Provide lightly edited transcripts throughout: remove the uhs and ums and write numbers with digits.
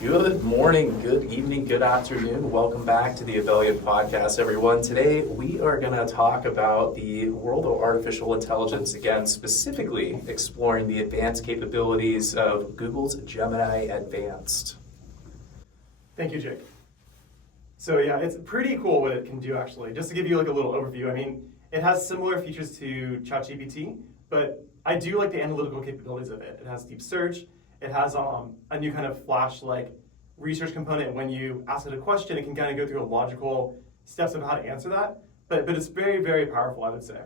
Good morning, good evening, good afternoon. Welcome back to the Abelian Podcast, everyone. Today we are going to talk about the world of artificial intelligence, again, specifically exploring the advanced capabilities of Google's Gemini Advanced. Thank you, Jake. So yeah, it's pretty cool what it can do actually. Just to give you like a little overview, I mean, it has similar features to ChatGPT, but I do like the analytical capabilities of it. It has deep search. It has a new kind of flash like research component. When you ask it a question, it can kind of go through a logical steps of how to answer that. But it's very, very powerful, I would say.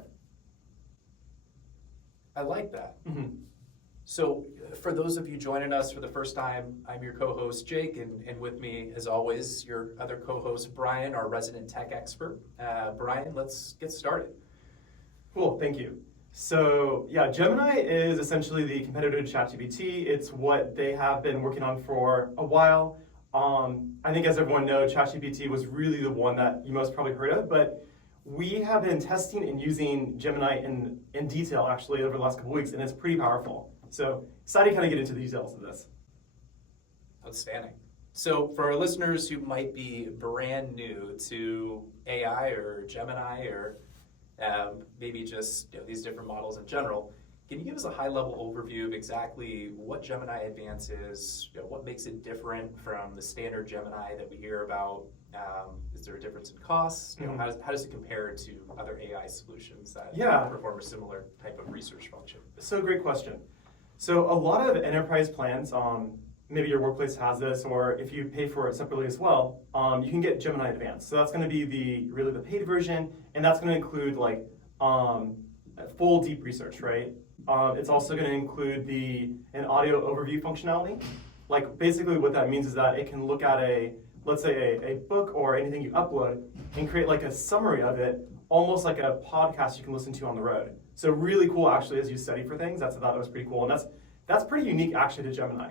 I like that. Mm-hmm. So for those of you joining us for the first time, I'm your co-host Jake, and with me, as always, your other co-host Bryan, our resident tech expert. Bryan, let's get started. Cool, thank you. So yeah, Gemini is essentially the competitor to ChatGPT. It's what they have been working on for a while. I think as everyone knows, ChatGPT was really the one that you most probably heard of, but we have been testing and using Gemini in detail actually over the last couple weeks, and it's pretty powerful. So excited to kind of get into the details of this. Outstanding. So for our listeners who might be brand new to AI or Gemini or maybe just these different models in general, can you give us a high-level overview of exactly what Gemini Advanced is, what makes it different from the standard Gemini that we hear about? Is there a difference in costs? How does it compare to other AI solutions that perform a similar type of research function? So great question. So a lot of enterprise plans, maybe your workplace has this, or if you pay for it separately as well, you can get Gemini Advanced. So that's going to be really the paid version, and that's going to include like full deep research, right? It's also going to include an audio overview functionality. Like basically what that means is that it can look at let's say a book or anything you upload and create like a summary of it, almost like a podcast you can listen to on the road. So really cool actually as you study for things. I thought that was pretty cool, and that's pretty unique actually to Gemini.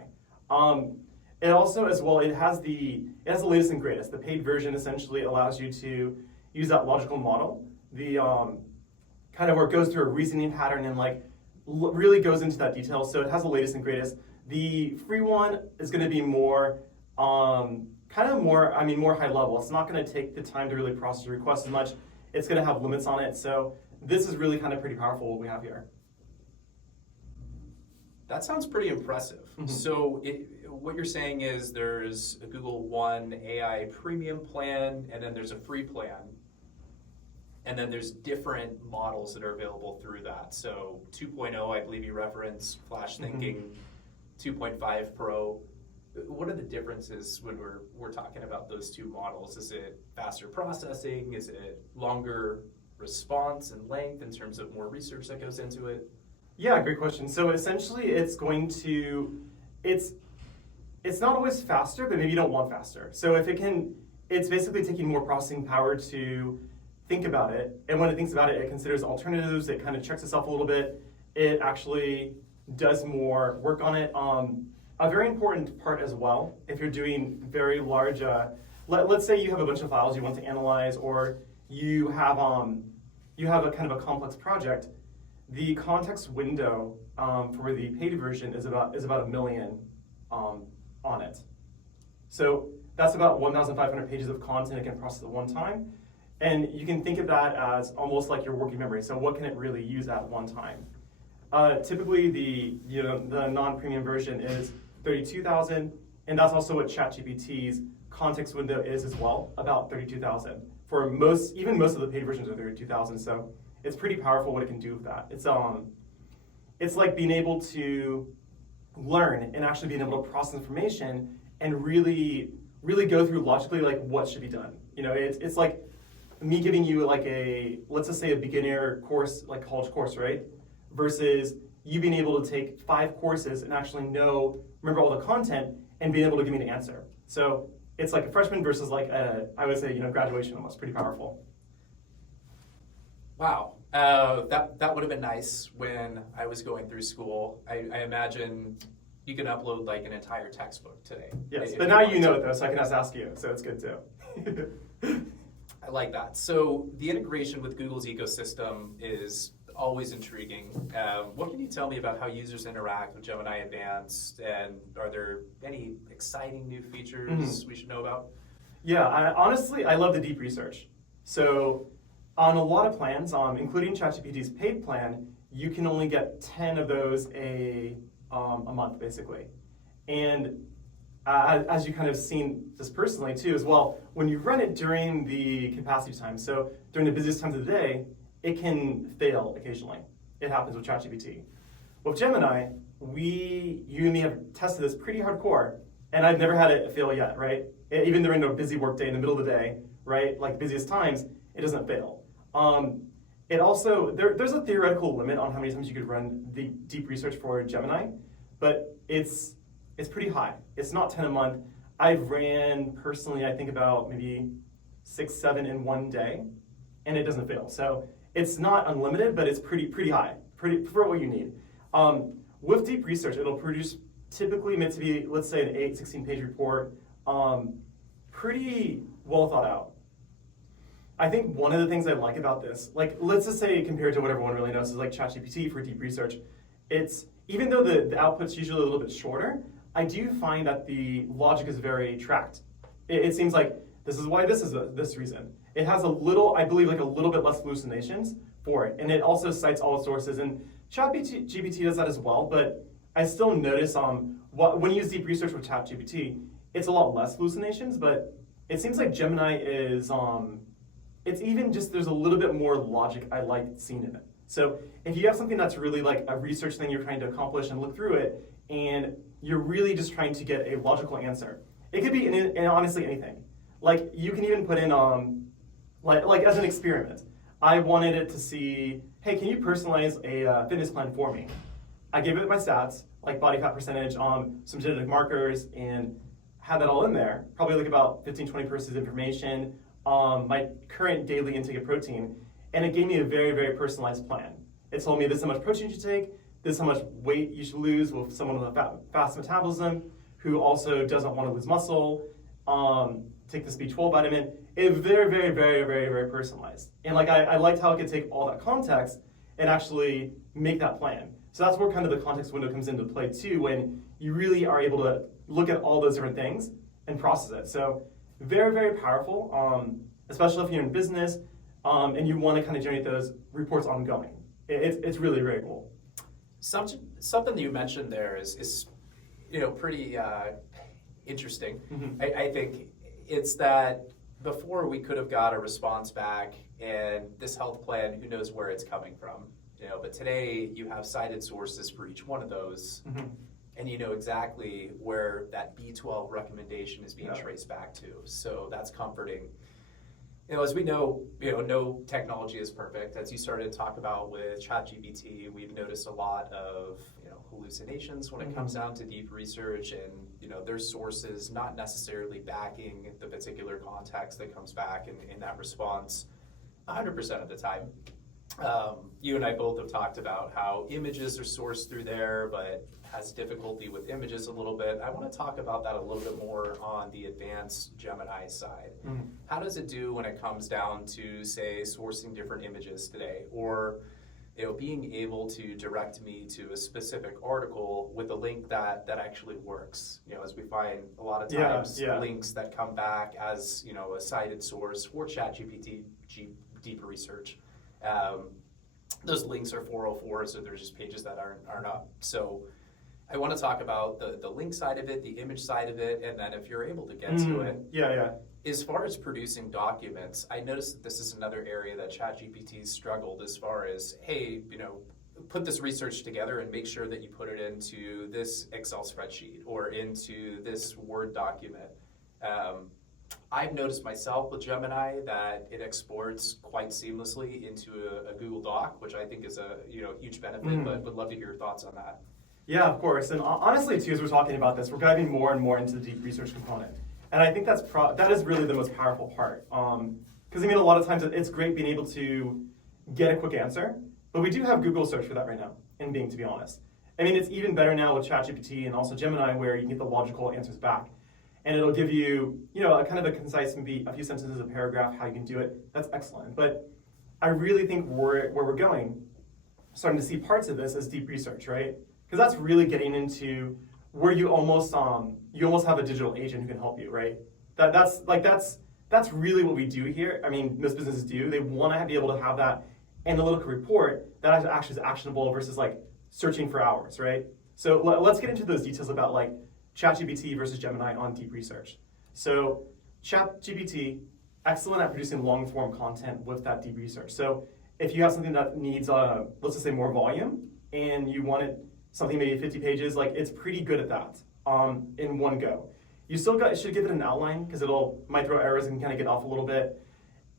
It also as well, it has the latest and greatest. The paid version essentially allows you to use that logical model, the kind of where it goes through a reasoning pattern and like really goes into that detail. So it has the latest and greatest. The free one is going to be more more high level. It's not going to take the time to really process your requests as much. It's going to have limits on it. So this is really kind of pretty powerful what we have here. That sounds pretty impressive. Mm-hmm. So what you're saying is there's a Google One AI premium plan, and then there's a free plan. And then there's different models that are available through that. So 2.0, I believe you referenced, Flash Thinking, 2.5 Pro. What are the differences when we're talking about those two models? Is it faster processing? Is it longer response and length in terms of more research that goes into it? Yeah, great question. So essentially it's not always faster, but maybe you don't want faster. So it's basically taking more processing power to think about it. And when it thinks about it, it considers alternatives. It kind of checks itself a little bit. It actually does more work on it. A very important part as well, if you're doing very large, let's say you have a bunch of files you want to analyze, or you have a kind of a complex project. The context window for the paid version is about 1 million on it. So that's about 1,500 pages of content it can process at one time. And you can think of that as almost like your working memory. So what can it really use at one time? Typically the non-premium version is 32,000, and that's also what ChatGPT's context window is as well, about 32,000. For most of the paid versions are 32,000. So it's pretty powerful what it can do with that. It's like being able to learn and actually being able to process information and really go through logically like what should be done. It's like me giving you like let's just say a beginner course, like college course, right? Versus you being able to take 5 courses and actually remember all the content and being able to give me an answer. So it's like a freshman versus like I would say graduation almost. Pretty powerful. Wow, that would have been nice when I was going through school. I imagine you can upload like an entire textbook today. Yes, but now you know it though, so I can just ask you, so it's good too. I like that. So the integration with Google's ecosystem is always intriguing. What can you tell me about how users interact with Gemini Advanced, and are there any exciting new features we should know about? Yeah, honestly, I love the deep research. So on a lot of plans, including ChatGPT's paid plan, you can only get 10 of those a month, basically. And as you kind of seen just personally too as well, when you run it during the capacity time, so during the busiest times of the day, it can fail occasionally. It happens with ChatGPT. With Gemini, you and me have tested this pretty hardcore, and I've never had it fail yet, right? Even during a busy work day in the middle of the day, right? Like busiest times, it doesn't fail. It also, there's a theoretical limit on how many times you could run the deep research for Gemini, but it's pretty high. It's not 10 a month. I've ran personally, I think about maybe 6, 7 in one day, and it doesn't fail. So it's not unlimited, but it's pretty high, for what you need. With deep research, it'll produce typically meant to be, let's say, an 8, 16-page report, pretty well thought out. I think one of the things I like about this, like let's just say compared to what everyone really knows is like ChatGPT for deep research, it's even though the output's usually a little bit shorter, I do find that the logic is very tracked. It seems like this is why this is this reason. It has a little, I believe, like a little bit less hallucinations for it, and it also cites all its sources. And ChatGPT does that as well, but I still notice when you use deep research with ChatGPT, it's a lot less hallucinations. But it seems like Gemini is it's even just there's a little bit more logic I like seeing in it. So if you have something that's really like a research thing you're trying to accomplish and look through it, and you're really just trying to get a logical answer, it could be in honestly anything. Like you can even put in like as an experiment, I wanted it to see, hey, can you personalize a fitness plan for me? I gave it my stats, like body fat percentage, some genetic markers, and had that all in there. Probably like about 15, 20 pieces of information, my current daily intake of protein, and it gave me a very, very personalized plan. It told me this is how much protein you should take, this is how much weight you should lose with someone with a fast metabolism who also doesn't want to lose muscle, take this B12 vitamin. It's very, very, very, very, very personalized. And like I liked how it could take all that context and actually make that plan. So that's where kind of the context window comes into play too, when you really are able to look at all those different things and process it. So very, very powerful, especially if you're in business and you want to kind of generate those reports ongoing. It's really very cool. Something that you mentioned there is pretty interesting. Mm-hmm. I think it's that before we could have got a response back, and this health plan, who knows where it's coming from, but today you have cited sources for each one of those, mm-hmm. and you know exactly where that B12 recommendation is being traced back to. So that's comforting. As we know, no technology is perfect. As you started to talk about with ChatGPT, we've noticed a lot of hallucinations when it comes down to deep research, and there's sources not necessarily backing the particular context that comes back in that response 100% of the time. You and I both have talked about how images are sourced through there, but has difficulty with images a little bit. I want to talk about that a little bit more on the advanced Gemini side. Mm-hmm. How does it do when it comes down to, say, sourcing different images today, or being able to direct me to a specific article with a link that actually works? As we find a lot of times, links that come back as a cited source for ChatGPT deep research. Those links are 404, so they're just pages that aren't up. So I want to talk about the link side of it, the image side of it, and then if you're able to get to it. As far as producing documents, I noticed that this is another area that ChatGPT struggled as far as, hey, put this research together and make sure that you put it into this Excel spreadsheet or into this Word document. I've noticed myself with Gemini that it exports quite seamlessly into a Google Doc, which I think is a huge benefit, but would love to hear your thoughts on that. Yeah, of course. And honestly, too, as we're talking about this, we're diving more and more into the deep research component. And I think that is really the most powerful part. Because a lot of times it's great being able to get a quick answer, but we do have Google search for that right now, to be honest. It's even better now with ChatGPT and also Gemini, where you can get the logical answers back. And it'll give you, a kind of a concise, maybe a few sentences, a paragraph, how you can do it. That's excellent. But I really think where we're going starting to see parts of this as deep research, right? Because that's really getting into where you almost have a digital agent who can help you, right? That's really what we do here. I mean, most businesses do. They want to be able to have that analytical report that actually is actionable versus like searching for hours, right? So let's get into those details about like ChatGPT versus Gemini on deep research. So ChatGPT, excellent at producing long form content with that deep research. So if you have something that needs, let's just say more volume, and you wanted something maybe 50 pages, like it's pretty good at that in one go. You still should give it an outline because might throw errors and kind of get off a little bit.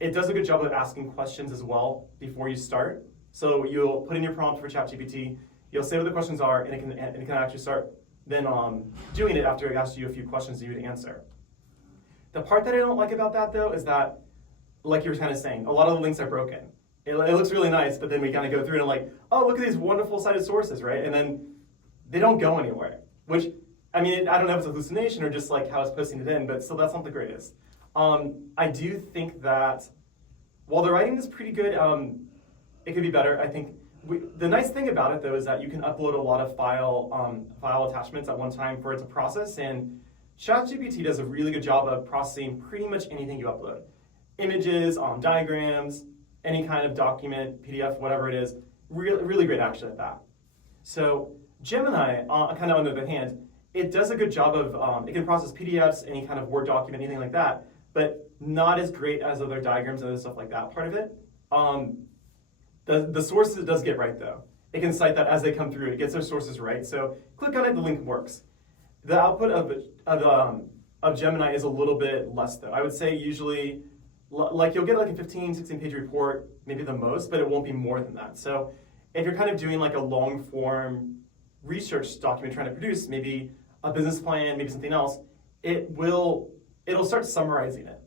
It does a good job of asking questions as well before you start. So you'll put in your prompt for ChatGPT, you'll say what the questions are, and it can actually start then doing it after it asks you a few questions that you would answer. The part that I don't like about that though is that, like you were kind of saying, a lot of the links are broken. It looks really nice, but then we kind of go through and I'm like, oh, look at these wonderful cited sources, right? And then they don't go anywhere, which, I mean, I don't know if it's a hallucination or just like how it's posting it in, but still that's not the greatest. I do think that while the writing is pretty good, it could be better. I think the nice thing about it though is that you can upload a lot of file attachments at one time for it to process, and ChatGPT does a really good job of processing pretty much anything you upload. Images, diagrams, any kind of document, PDF, whatever it is, really great actually at that. So Gemini, kind of on the other hand, it does a good job of, it can process PDFs, any kind of Word document, anything like that, but not as great as other diagrams and other stuff like that part of it. The sources it does get right though. It can cite that as they come through, it gets their sources right. So click on it, the link works. The output of Gemini is a little bit less though. I would say usually, like you'll get like a 15, 16 page report, maybe the most, but it won't be more than that. So if you're kind of doing like a long form research document trying to produce maybe a business plan, maybe something else, it'll start summarizing it.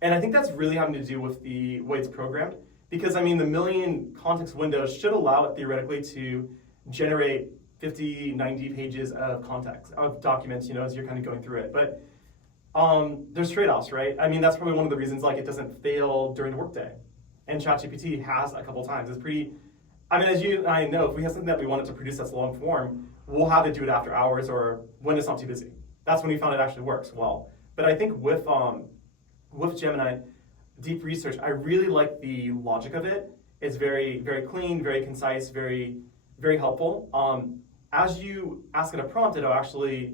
And I think that's really having to do with the way it's programmed, because I mean, the million context windows should allow it theoretically to generate 50, 90 pages of context, of documents, as you're kind of going through it. But there's trade-offs, right? I mean, that's probably one of the reasons like it doesn't fail during the workday. And ChatGPT has a couple times. It's pretty, I mean, as you and I know, if we have something that we wanted to produce that's long form, we'll have to do it after hours or when it's not too busy. That's when we found it actually works well. But I think with Gemini, deep research, I really like the logic of it. It's very, very clean, very concise, very, very helpful. As you ask it a prompt, it'll actually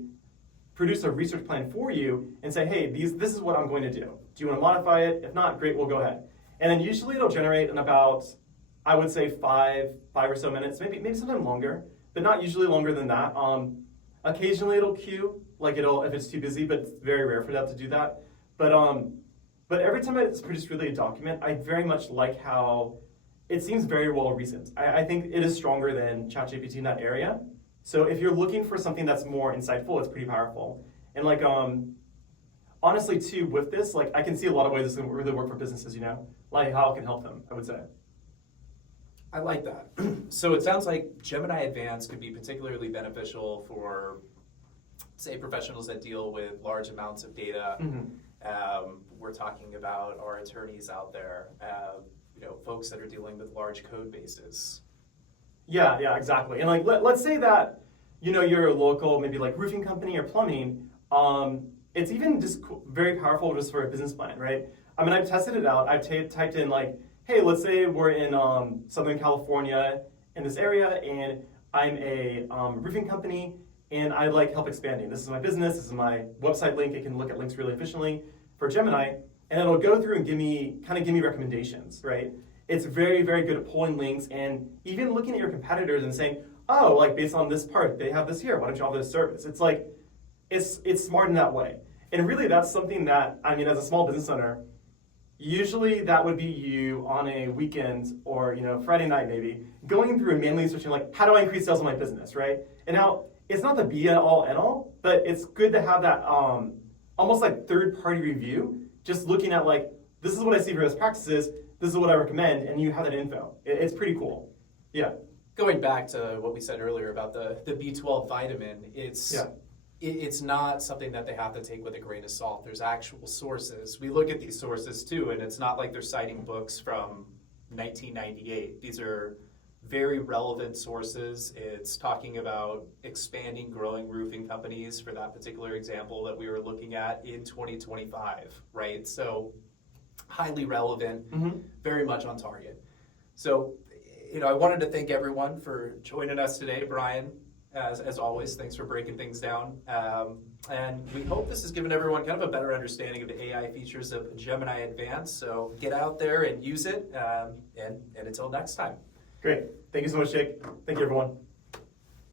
produce a research plan for you and say, hey, this is what I'm going to do. Do you want to modify it? If not, great, we'll go ahead. And then usually it'll generate in about, I would say 5 or so minutes, maybe sometime longer, but not usually longer than that. Occasionally it'll queue, like if it's too busy, but it's very rare for that to do that. But every time it's produced really a document, I very much like how it seems very well reasoned. I think it is stronger than ChatGPT in that area. So if you're looking for something that's more insightful, it's pretty powerful. And like, honestly too, with this, like I can see a lot of ways this can really work for businesses, like how it can help them, I would say. I like that. So it sounds like Gemini Advanced could be particularly beneficial for, say, professionals that deal with large amounts of data. Mm-hmm. We're talking about our attorneys out there, folks that are dealing with large code bases. Yeah, exactly. And like, let's say that, you're a local, maybe like roofing company or plumbing. It's even just very powerful just for a business plan, right? I mean, I've tested it out. I've typed in like, hey, let's say we're in Southern California in this area, and I'm a roofing company, and I like help expanding. This is my business. This is my website link. It can look at links really efficiently for Gemini, and it'll go through and give me recommendations, right? It's very, very good at pulling links and even looking at your competitors and saying, oh, like based on this part, they have this here. Why don't you offer this service? It's like, it's smart in that way. And really that's something that, I mean, as a small business owner, usually that would be you on a weekend or, Friday night maybe, going through and manually searching like, how do I increase sales in my business, right? And now, it's not the be all end all, but it's good to have that almost like third party review, just looking at like, this is what I see for best practices, this is what I recommend, and you have that info. It's pretty cool. Yeah. Going back to what we said earlier about the B12 vitamin, it's not something that they have to take with a grain of salt. There's actual sources. We look at these sources too, and it's not like they're citing books from 1998. These are very relevant sources. It's talking about expanding, growing roofing companies for that particular example that we were looking at in 2025, right? So highly relevant, very much on target. So, I wanted to thank everyone for joining us today. Bryan, as always, thanks for breaking things down. And we hope this has given everyone kind of a better understanding of the AI features of Gemini Advanced. So get out there and use it. And until next time. Great. Thank you so much, Jake. Thank you, everyone.